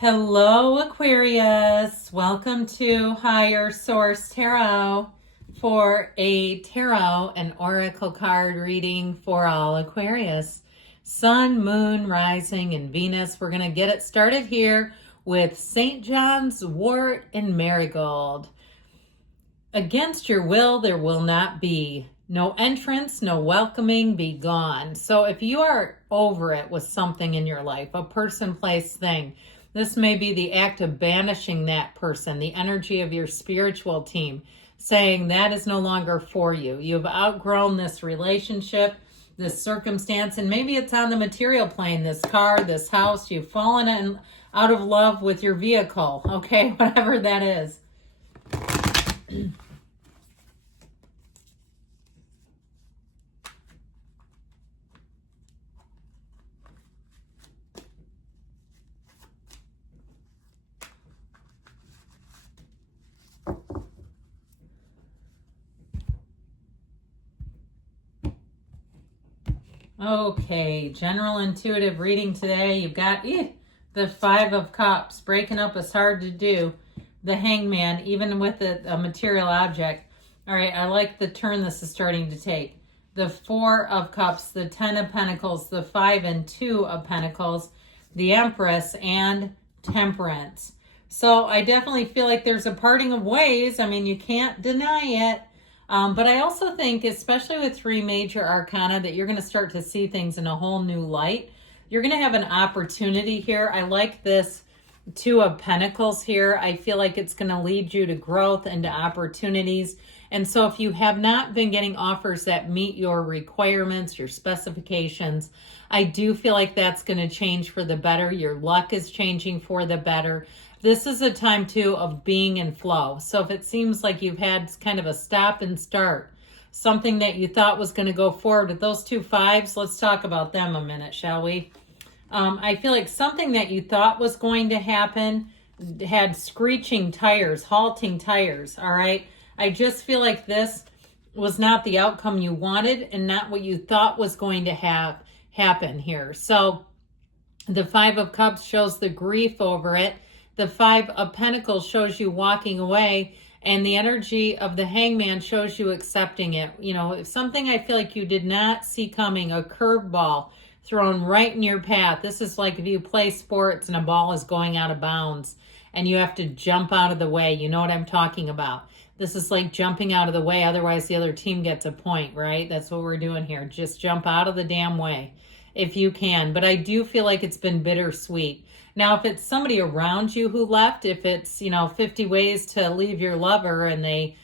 Hello, Aquarius. Welcome to Higher Source Tarot for a tarot and oracle card reading for all Aquarius. Sun, Moon, Rising, and Venus. We're going to get it started here with St. John's Wort and Marigold. Against your will, there will not be. No entrance, no welcoming, be gone. So if you are over it with something in your life, a person, place, thing, this may be the act of banishing that person, the energy of your spiritual team, saying that is no longer for you. You've outgrown this relationship, this circumstance, and maybe it's on the material plane, this car, this house. You've fallen out of love with your vehicle, okay, whatever that is. Okay, general intuitive reading today. You've got the Five of Cups. Breaking up is hard to do. The Hangman, even with a material object. All right, I like the turn this is starting to take. The Four of Cups, the Ten of Pentacles, the Five and Two of Pentacles, the Empress, and Temperance. So I definitely feel like there's a parting of ways. I mean, you can't deny it. But I also think, especially with three major arcana, that you're going to start to see things in a whole new light. You're going to have an opportunity here. I like this Two of Pentacles here. I feel like it's going to lead you to growth and to opportunities. And so if you have not been getting offers that meet your requirements, your specifications, I do feel like that's going to change for the better. Your luck is changing for the better. This is a time, too, of being in flow. So if it seems like you've had kind of a stop and start, something that you thought was going to go forward with those two fives, let's talk about them a minute, shall we? I feel like something that you thought was going to happen had screeching tires, halting tires, all right? I just feel like this was not the outcome you wanted and not what you thought was going to happen here. So the Five of Cups shows the grief over it. The Five of Pentacles shows you walking away, and the energy of the Hangman shows you accepting it. You know, if something I feel like you did not see coming, a curveball thrown right in your path. This is like if you play sports and a ball is going out of bounds and you have to jump out of the way. You know what I'm talking about. This is like jumping out of the way, otherwise the other team gets a point, right? That's what we're doing here. Just jump out of the damn way if you can. But I do feel like it's been bittersweet. Now, if it's somebody around you who left, if it's, 50 ways to leave your lover and they,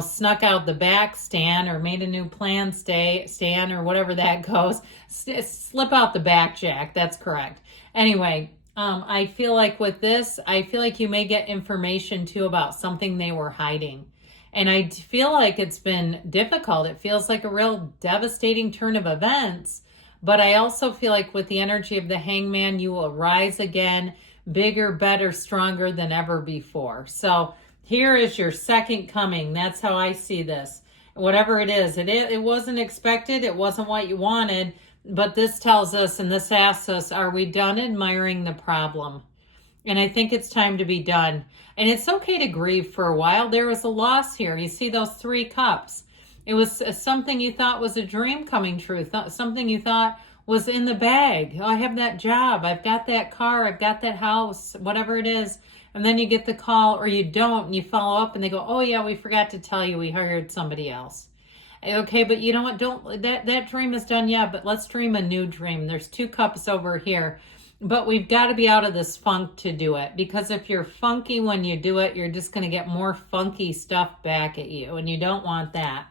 snuck out the back stand or made a new plan stand or whatever that goes, slip out the back, Jack. That's correct. Anyway, I feel like with this, I feel like you may get information too about something they were hiding. And I feel like it's been difficult. It feels like a real devastating turn of events. But I also feel like with the energy of the Hangman, you will rise again, bigger, better, stronger than ever before. So here is your second coming. That's how I see this. Whatever it is, it wasn't expected. It wasn't what you wanted. But this tells us and this asks us, are we done admiring the problem? And I think it's time to be done. And it's okay to grieve for a while. There was a loss here. You see those three cups. It was something you thought was a dream coming true, something you thought was in the bag. Oh, I have that job. I've got that car. I've got that house, whatever it is. And then you get the call or you don't and you follow up and they go, oh, yeah, we forgot to tell you we hired somebody else. Okay, but you know what? That dream is done, yeah, but let's dream a new dream. There's two cups over here. But we've got to be out of this funk to do it. Because if you're funky when you do it, you're just going to get more funky stuff back at you. And you don't want that.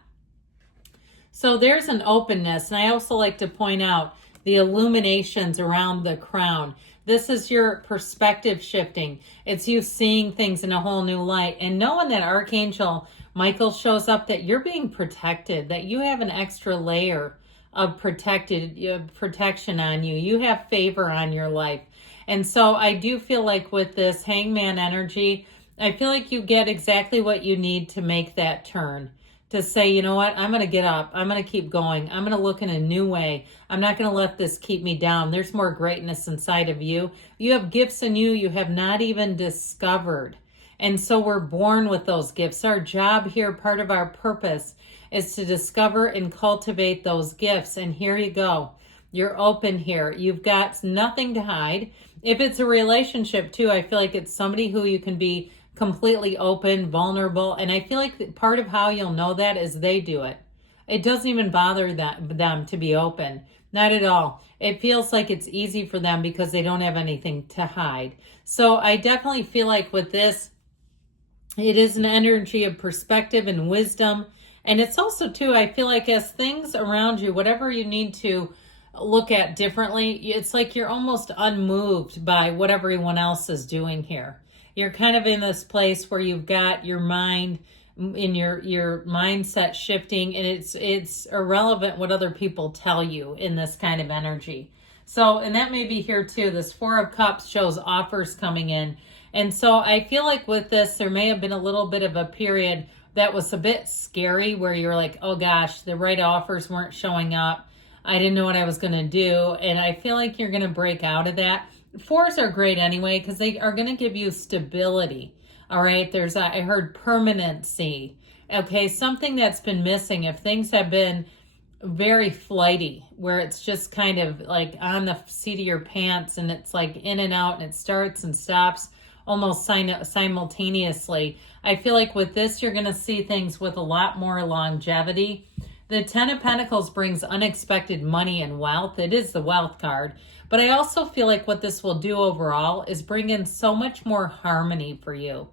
So there's an openness, and I also like to point out the illuminations around the crown. This is your perspective shifting. It's you seeing things in a whole new light and knowing that Archangel Michael shows up, that you're being protected, that you have an extra layer of protection on you. You have favor on your life. And so I do feel like with this Hangman energy, I feel like you get exactly what you need to make that turn. to say, you know what, I'm going to get up. I'm going to keep going. I'm going to look in a new way. I'm not going to let this keep me down. There's more greatness inside of you. You have gifts in you have not even discovered. And so we're born with those gifts. Our job here, part of our purpose, is to discover and cultivate those gifts. And here you go. You're open here. You've got nothing to hide. If it's a relationship too, I feel like it's somebody who you can be completely open, vulnerable. And I feel like part of how you'll know that is they do it. It doesn't even bother them to be open. Not at all. It feels like it's easy for them because they don't have anything to hide. So I definitely feel like with this, it is an energy of perspective and wisdom. And it's also too, I feel like as things around you, whatever you need to look at differently, it's like you're almost unmoved by what everyone else is doing here. You're kind of in this place where you've got your mind in your mindset shifting, and it's irrelevant what other people tell you in this kind of energy. So, and that may be here too. This Four of Cups shows offers coming in. And so I feel like with this, there may have been a little bit of a period that was a bit scary where you're like, oh gosh, the right offers weren't showing up. I didn't know what I was going to do. And I feel like you're going to break out of that. Fours are great anyway, because they are going to give you stability. All right. I heard permanency. Okay. Something that's been missing. If things have been very flighty, where it's just kind of like on the seat of your pants and it's like in and out and it starts and stops almost simultaneously. I feel like with this, you're going to see things with a lot more longevity. The Ten of Pentacles brings unexpected money and wealth. It is the wealth card. But I also feel like what this will do overall is bring in so much more harmony for you.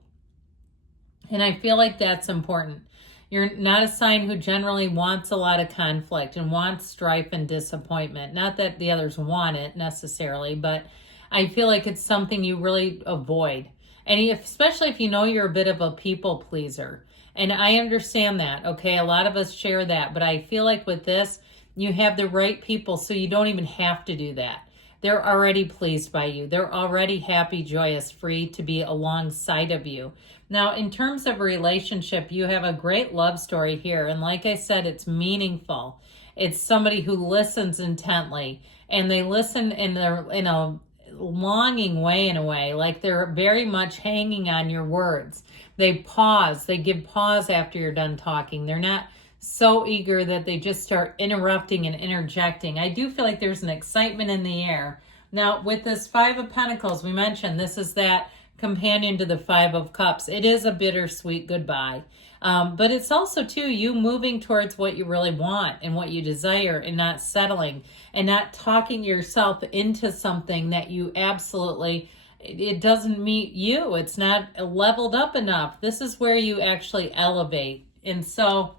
And I feel like that's important. You're not a sign who generally wants a lot of conflict and wants strife and disappointment. Not that the others want it necessarily, but I feel like it's something you really avoid. And especially if you know you're a bit of a people pleaser. And I understand that, okay? A lot of us share that, but I feel like with this, you have the right people, so you don't even have to do that. They're already pleased by you. They're already happy, joyous, free to be alongside of you. Now, in terms of relationship, you have a great love story here. And like I said, it's meaningful. It's somebody who listens intently, and they listen in a longing way, in a way, like they're very much hanging on your words. They pause. They give pause after you're done talking. They're not so eager that they just start interrupting and interjecting. I do feel like there's an excitement in the air. Now, with this Five of Pentacles, we mentioned this is that companion to the Five of Cups. It is a bittersweet goodbye. But it's also, too, you moving towards what you really want and what you desire and not settling and not talking yourself into something that you absolutely, it doesn't meet you. It's not leveled up enough. This is where you actually elevate. And so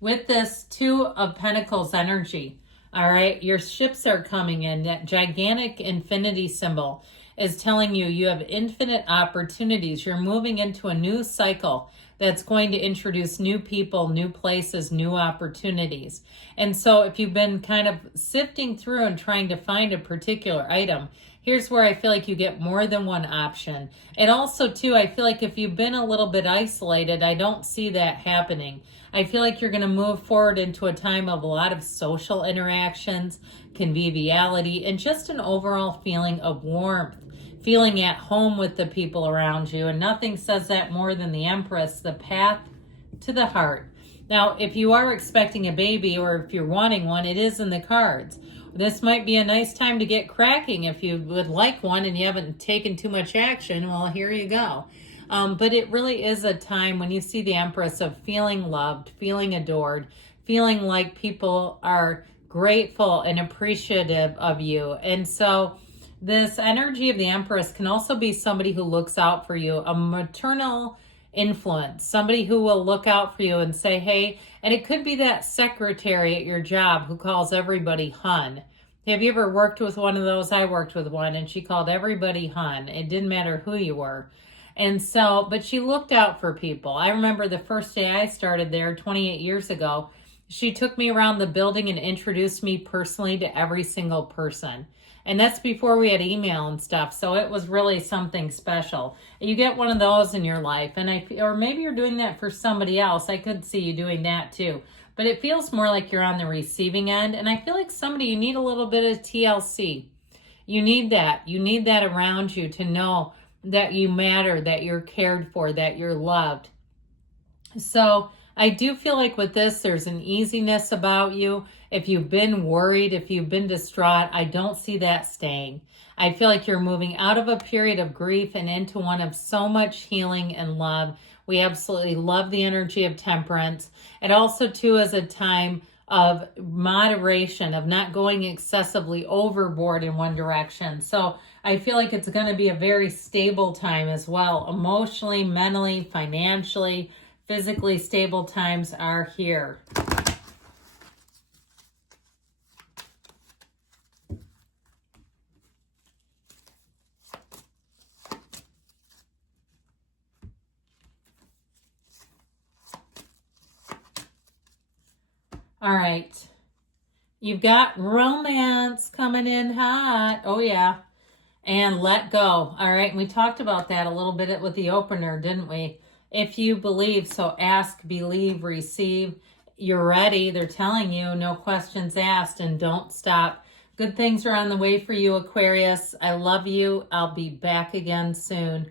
with this Two of Pentacles energy, all right, your ships are coming in. That gigantic infinity symbol is telling you you have infinite opportunities. You're moving into a new cycle that's going to introduce new people, new places, new opportunities. And so if you've been kind of sifting through and trying to find a particular item, here's where I feel like you get more than one option. And also, too, I feel like if you've been a little bit isolated, I don't see that happening. I feel like you're going to move forward into a time of a lot of social interactions, conviviality, and just an overall feeling of warmth, feeling at home with the people around you. And nothing says that more than the Empress, the path to the heart. Now, if you are expecting a baby or if you're wanting one, it is in the cards. This might be a nice time to get cracking if you would like one and you haven't taken too much action. Well, here you go. But it really is a time when you see the Empress of feeling loved, feeling adored, feeling like people are grateful and appreciative of you. And so this energy of the Empress can also be somebody who looks out for you, a maternal influence, somebody who will look out for you and say, hey, and it could be that secretary at your job who calls everybody hun. Have you ever worked with one of those? I worked with one and she called everybody hun. It didn't matter who you were. And so, but she looked out for people. I remember the first day I started there 28 years ago, She took me around the building and introduced me personally to every single person. And that's before we had email and stuff. So it was really something special. You get one of those in your life, or maybe you're doing that for somebody else. I could see you doing that too. But it feels more like you're on the receiving end. And I feel like somebody, you need a little bit of TLC. You need that. You need that around you to know that you matter, that you're cared for, that you're loved. So I do feel like with this, there's an easiness about you. If you've been worried, if you've been distraught, I don't see that staying. I feel like you're moving out of a period of grief and into one of so much healing and love. We absolutely love the energy of temperance. It also, too, is a time of moderation, of not going excessively overboard in one direction. So I feel like it's going to be a very stable time as well, emotionally, mentally, financially. Physically stable times are here. All right. You've got romance coming in hot. Oh, yeah. And let go. All right. And we talked about that a little bit with the opener, didn't we? If you believe, so ask, believe, receive. You're ready. They're telling you, no questions asked, and don't stop. Good things are on the way for you, Aquarius. I love you. I'll be back again soon.